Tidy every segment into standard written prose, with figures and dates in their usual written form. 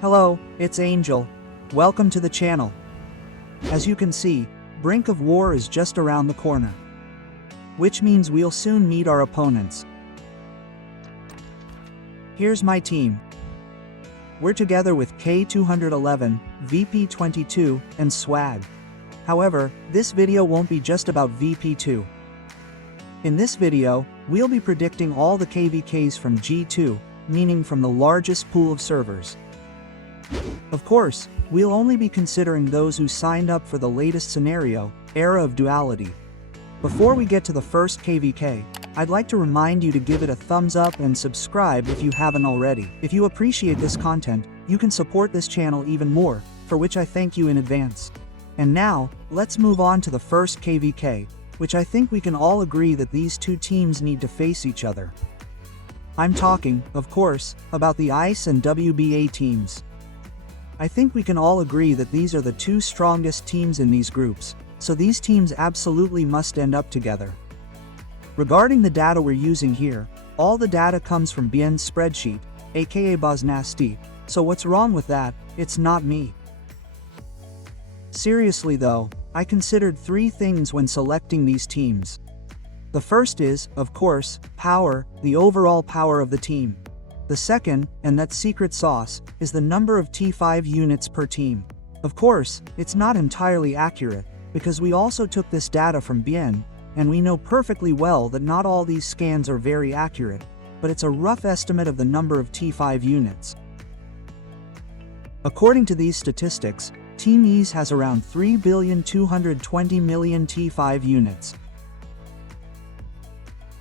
Hello, it's Angel. Welcome to the channel. As you can see, brink of war is just around the corner. Which means we'll soon meet our opponents. Here's my team. We're together with K211, VP22, and Swag. However, this video won't be just about VP2. In this video, we'll be predicting all the KVKs from G2, meaning from the largest pool of servers. Of course, we'll only be considering those who signed up for the latest scenario, Era of Duality. Before we get to the first KVK, I'd like to remind you to give it a thumbs up and subscribe if you haven't already. If you appreciate this content, you can support this channel even more, for which I thank you in advance. And now, let's move on to the first KVK, which I think we can all agree that these two teams need to face each other. I'm talking, of course, about the ICE and WBA teams. I think we can all agree that these are the two strongest teams in these groups, so these teams absolutely must end up together. Regarding the data we're using here, all the data comes from BN's spreadsheet, aka Bosnasti, so what's wrong with that? It's not me. Seriously though, I considered three things when selecting these teams. The first is, of course, power, the overall power of the team. The second, and that's secret sauce, is the number of T5 units per team. Of course, it's not entirely accurate, because we also took this data from BN, and we know perfectly well that not all these scans are very accurate, but it's a rough estimate of the number of T5 units. According to these statistics, Team Ease has around 3,220,000,000 T5 units.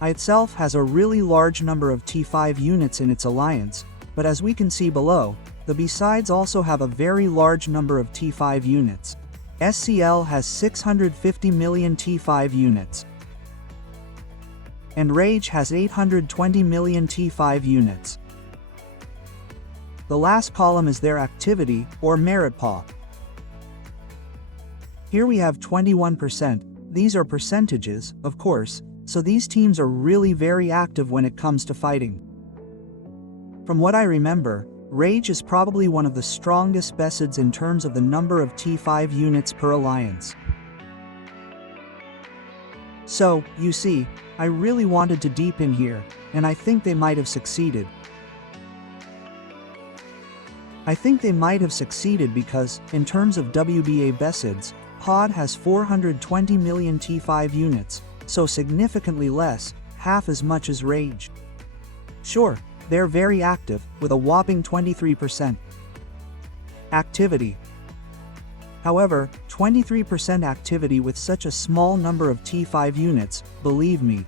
I itself has a really large number of T5 units in its alliance, but as we can see below, the B-sides also have a very large number of T5 units. SCL has 650 million T5 units. And Rage has 820 million T5 units. The last column is their activity, or merit PA. Here we have 21%, these are percentages, of course, so these teams are really very active when it comes to fighting. From what I remember, Rage is probably one of the strongest BSIDs in terms of the number of T5 units per alliance. So, you see, I really wanted to deepen here, and I think they might have succeeded. I think they might have succeeded because, in terms of WBA BSIDs, POD has 420 million T5 units, so significantly less, half as much as Rage. Sure, they're very active, with a whopping 23%. Activity. However, 23% activity with such a small number of T5 units, believe me.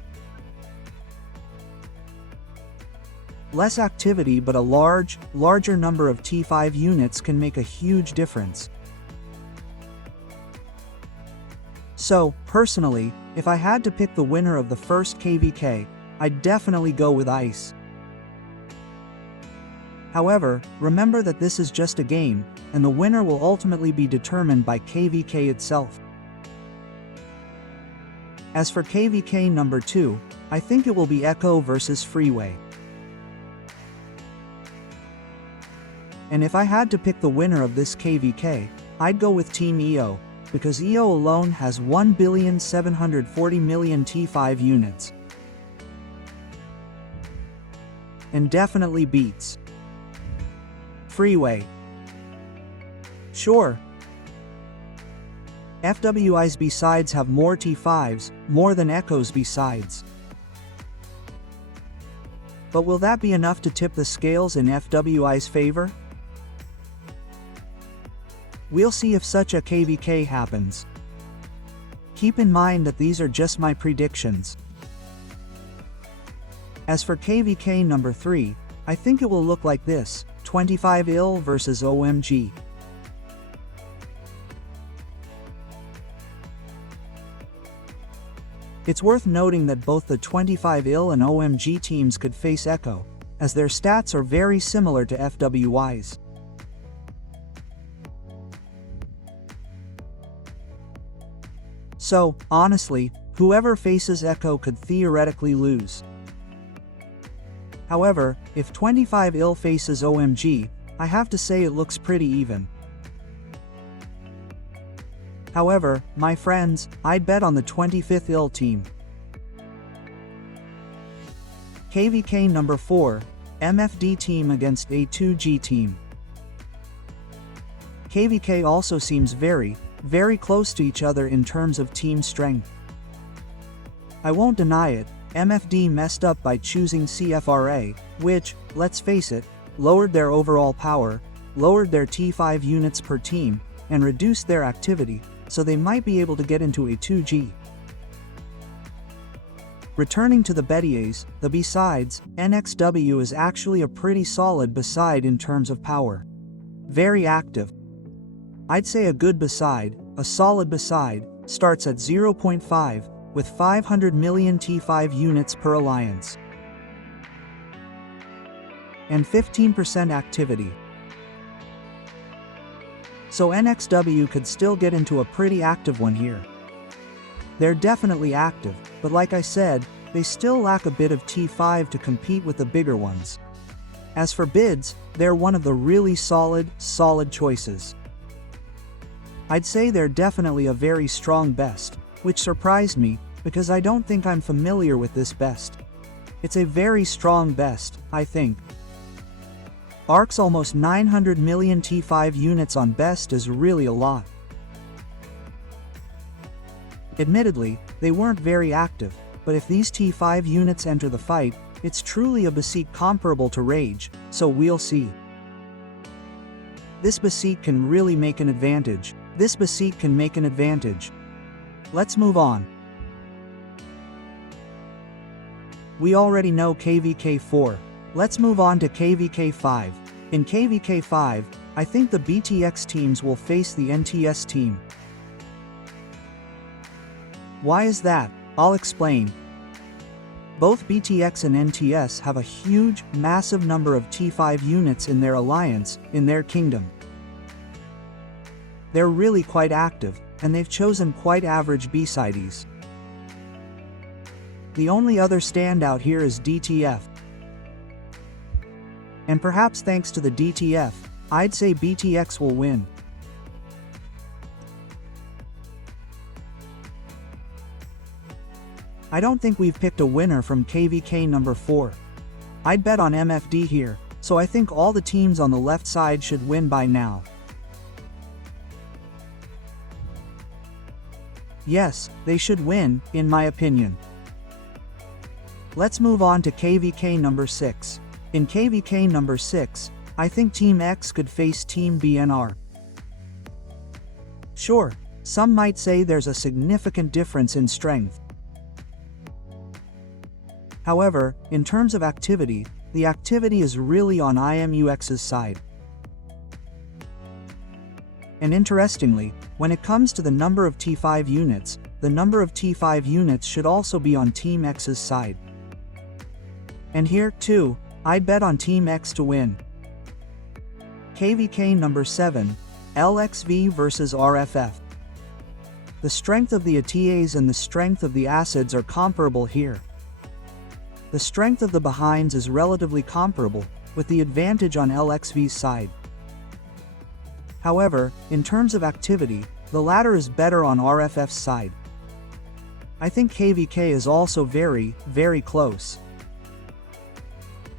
Less activity but a larger number of T5 units can make a huge difference. So, personally, if I had to pick the winner of the first KVK, I'd definitely go with ICE. However, remember that this is just a game, and the winner will ultimately be determined by KVK itself. As for KVK number 2, I think it will be Echo versus Freeway. And if I had to pick the winner of this KVK, I'd go with Team EO, because EO alone has 1,740,000,000 T5 units. And definitely beats Freeway. Sure. FWI's B-sides have more T5s, more than Echo's B-sides. But will that be enough to tip the scales in FWI's favor? We'll see if such a KVK happens. Keep in mind that these are just my predictions. As for KVK number 3, I think it will look like this, 25 IL versus OMG. It's worth noting that both the 25 IL and OMG teams could face Echo, as their stats are very similar to FWI's. So, honestly, whoever faces Echo could theoretically lose. However, if 25 IL faces OMG, I have to say it looks pretty even. However, my friends, I'd bet on the 25th ill team. KVK number 4, MFD team against A2G team. KVK also seems very, very close to each other in terms of team strength. I won't deny it, MFD messed up by choosing CFRA, which, let's face it, lowered their overall power, lowered their T5 units per team, and reduced their activity, so they might be able to get into A2G. Returning to the Betiers, the besides, NXW is actually a pretty solid beside in terms of power. Very active. I'd say a good beside, a solid beside, starts at 0.5, with 500 million T5 units per alliance. And 15% activity. So NXW could still get into a pretty active one here. They're definitely active, but like I said, they still lack a bit of T5 to compete with the bigger ones. As for bids, they're one of the really solid choices. I'd say they're definitely a very strong best, which surprised me, because I don't think I'm familiar with this best. It's a very strong best, I think. ARC's almost 900 million T5 units on best is really a lot. Admittedly, they weren't very active, but if these T5 units enter the fight, it's truly a beseat comparable to Rage, so we'll see. This beseat can really make an advantage. This beseat can make an advantage. Let's move on. We already know KVK 4. Let's move on to KVK 5. In KVK 5, I think the BTX teams will face the NTS team. Why is that? I'll explain. Both BTX and NTS have a huge, massive number of T5 units in their alliance, in their kingdom. They're really quite active, and they've chosen quite average BSides. The only other standout here is DTF. And perhaps thanks to the DTF, I'd say BTX will win. I don't think we've picked a winner from KVK number 4. I'd bet on MFD here, so I think all the teams on the left side should win by now. Yes, they should win, in my opinion. Let's move on to KVK number 6. In KVK number 6, I think Team X could face Team BNR. Sure, some might say there's a significant difference in strength. However, in terms of activity, the activity is really on IMUX's side. And interestingly, when it comes to the number of T5 units, the number of T5 units should also be on Team X's side. And here, too, I'd bet on Team X to win. KVK number 7, LXV versus RFF. The strength of the ATAs and the strength of the acids are comparable here. The strength of the behinds is relatively comparable, with the advantage on LXV's side. However, in terms of activity, the latter is better on RFF's side. I think KVK is also very, very close.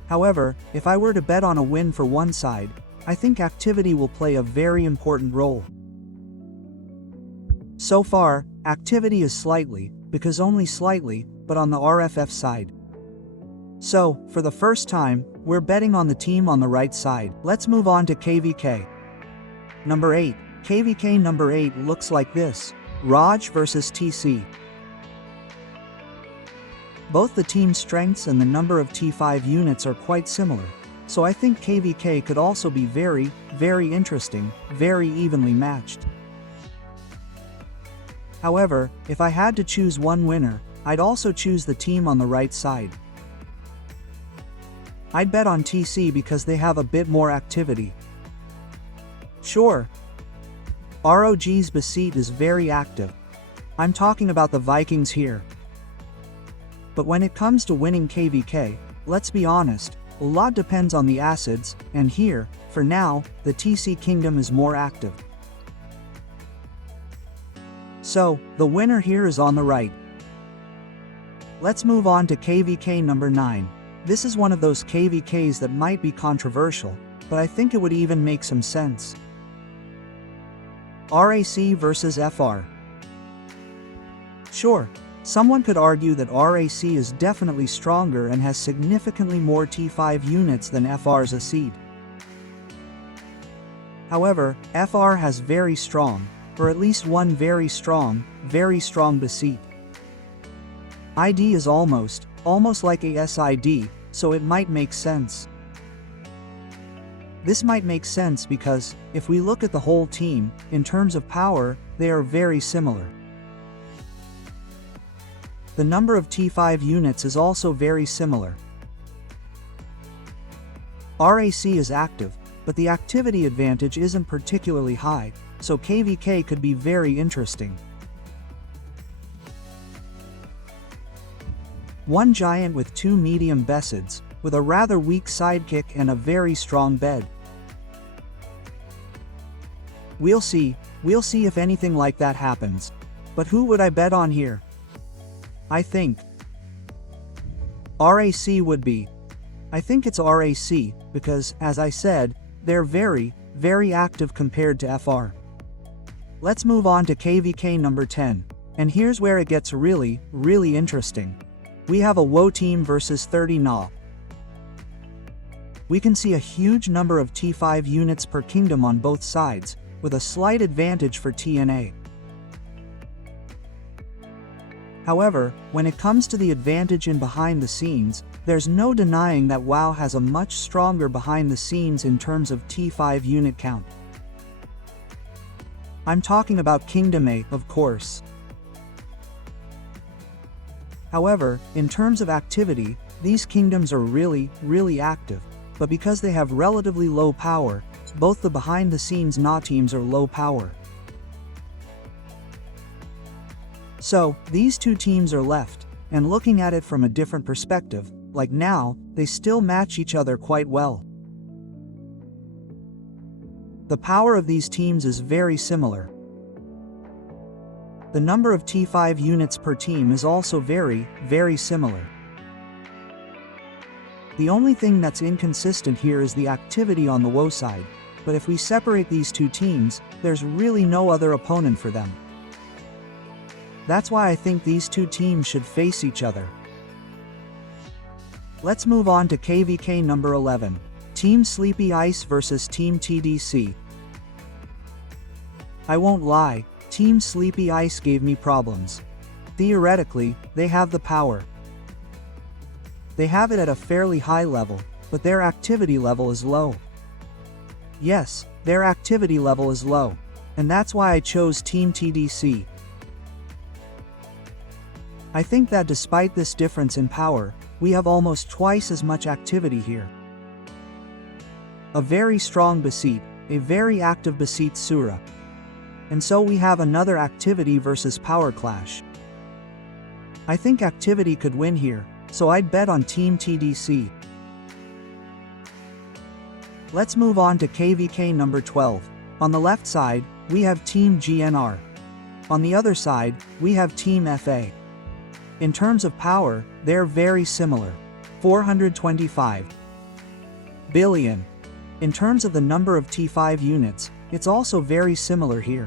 However, if I were to bet on a win for one side, I think activity will play a very important role. So far, activity is slightly, because only slightly, but on the RFF side. So, for the first time, we're betting on the team on the right side. Let's move on to KVK. Number 8. KVK number 8 looks like this: Raj versus TC. Both the team strengths and the number of T5 units are quite similar, so I think KVK could also be very, very interesting, very evenly matched. However, if I had to choose one winner, I'd also choose the team on the right side. I'd bet on TC because they have a bit more activity. Sure, ROG's beseat is very active. I'm talking about the Vikings here. But when it comes to winning KVK, let's be honest, A lot depends on the acids, and here, for now, the TC Kingdom is more active. So, the winner here is on the right. Let's move on to KVK number 9. This is one of those KVKs that might be controversial, but I think it would even make some sense. RAC versus FR. Sure, someone could argue that RAC is definitely stronger and has significantly more T5 units than FR's ACID. However, FR has very strong, or at least one very strong BACID. ID is almost like a SID, so it might make sense. This might make sense because, if we look at the whole team, in terms of power, they are very similar. The number of T5 units is also very similar. RAC is active, but the activity advantage isn't particularly high, so KVK could be very interesting. One giant with two medium BACIDs, with a rather weak sidekick and a very strong bed. We'll see if anything like that happens. But who would I bet on here? I think RAC would be. I think it's RAC, because, as I said, they're very active compared to FR. Let's move on to KVK number 10, and here's where it gets really interesting. We have a WoW team versus 30 Na. We can see a huge number of T5 units per kingdom on both sides, with a slight advantage for TNA. However, when it comes to the advantage in behind the scenes, there's no denying that WoW has a much stronger behind the scenes in terms of T5 unit count. I'm talking about Kingdom A, of course. However, in terms of activity, these kingdoms are really active, but because they have relatively low power, both the behind-the-scenes Na teams are low power. So, these two teams are left, and looking at it from a different perspective, like now, they still match each other quite well. The power of these teams is very similar. The number of T5 units per team is also very similar. The only thing that's inconsistent here is the activity on the WoW side, but if we separate these two teams, there's really no other opponent for them. That's why I think these two teams should face each other. Let's move on to KVK number 11, Team Sleepy Ice versus Team TDC. I won't lie, Team Sleepy Ice gave me problems. Theoretically, they have the power. They have it at a fairly high level, but their activity level is low. Yes, their activity level is low, and that's why I chose Team TDC. I think that despite this difference in power, we have almost twice as much activity here. A very strong BACID, a very active BACID Sura. And so we have another activity versus power clash. I think activity could win here, so I'd bet on Team TDC. Let's move on to KVK number 12. On the left side, we have Team GNR. On the other side, we have Team FA. In terms of power, they're very similar. 425 billion. In terms of the number of T5 units, it's also very similar here.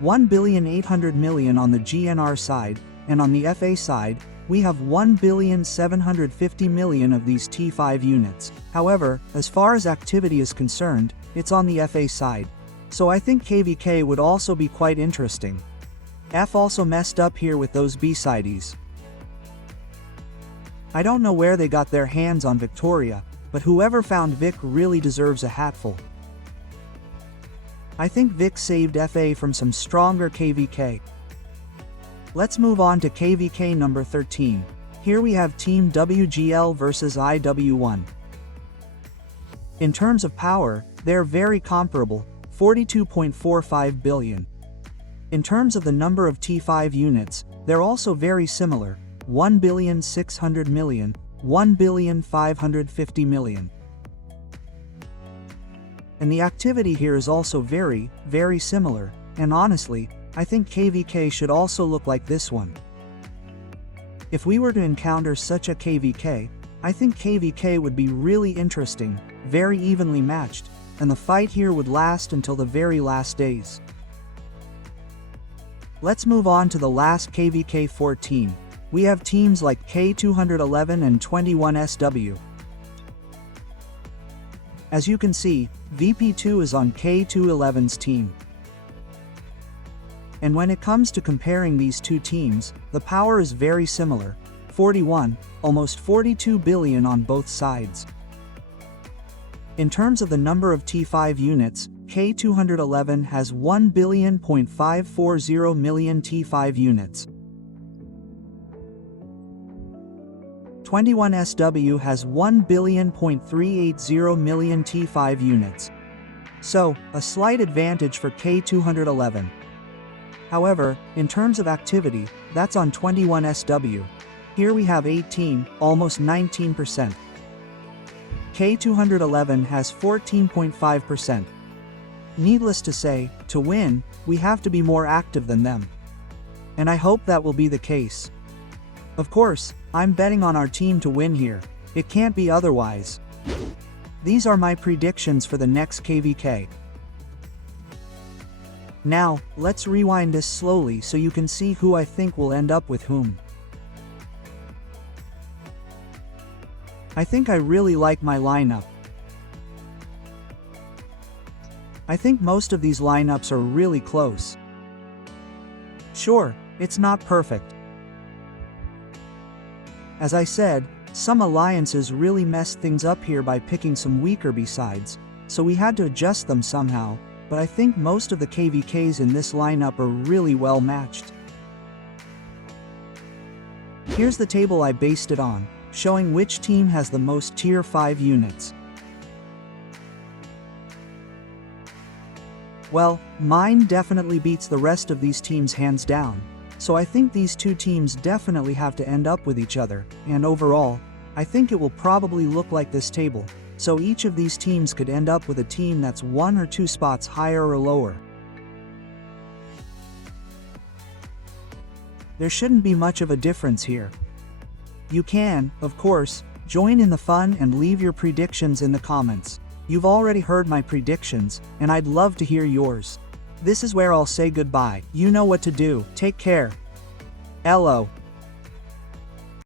1,800,000,000 on the GNR side, and on the FA side, we have 1,750,000,000 of these T5 units. However, as far as activity is concerned, it's on the FA side. So I think KVK would also be quite interesting. F also messed up here with those BACIDs. I don't know where they got their hands on Victoria, but whoever found Vic really deserves a hatful. I think Vic saved FA from some stronger KVK. Let's move on to KVK number 13. Here we have Team WGL versus IW1. In terms of power, they're very comparable, 42.45 billion. In terms of the number of T5 units, they're also very similar, 1,600,000,000, 1,550,000,000. And the activity here is also very, very similar, and honestly, I think KVK should also look like this one. If we were to encounter such a KVK, I think KVK would be really interesting, very evenly matched, and the fight here would last until the very last days. Let's move on to the last KVK4 team. We have teams like K211 and 21SW. As you can see, VP2 is on K211's team. And when it comes to comparing these two teams, the power is very similar, 41, almost 42 billion on both sides. In terms of the number of T5 units, K211 has 1,540 million T5 units. 21SW has 1,380 million T5 units. So, a slight advantage for K211. However, in terms of activity, that's on 21SW. Here we have 18, almost 19%. K211 has 14.5%. Needless to say, to win, we have to be more active than them. And I hope that will be the case. Of course, I'm betting on our team to win here. It can't be otherwise. These are my predictions for the next KVK. Now, let's rewind this slowly so you can see who I think will end up with whom. I think I really like my lineup. I think most of these lineups are really close. Sure, it's not perfect. As I said, some alliances really messed things up here by picking some weaker B-sides, so we had to adjust them somehow, but I think most of the KVKs in this lineup are really well matched. Here's the table I based it on, showing which team has the most Tier 5 units. Well, mine definitely beats the rest of these teams hands down, so I think these two teams definitely have to end up with each other, and overall, I think it will probably look like this table, so each of these teams could end up with a team that's 1 or 2 spots higher or lower. There shouldn't be much of a difference here. You can, of course, join in the fun and leave your predictions in the comments. You've already heard my predictions, and I'd love to hear yours. This is where I'll say goodbye. You know what to do. Take care. Hello.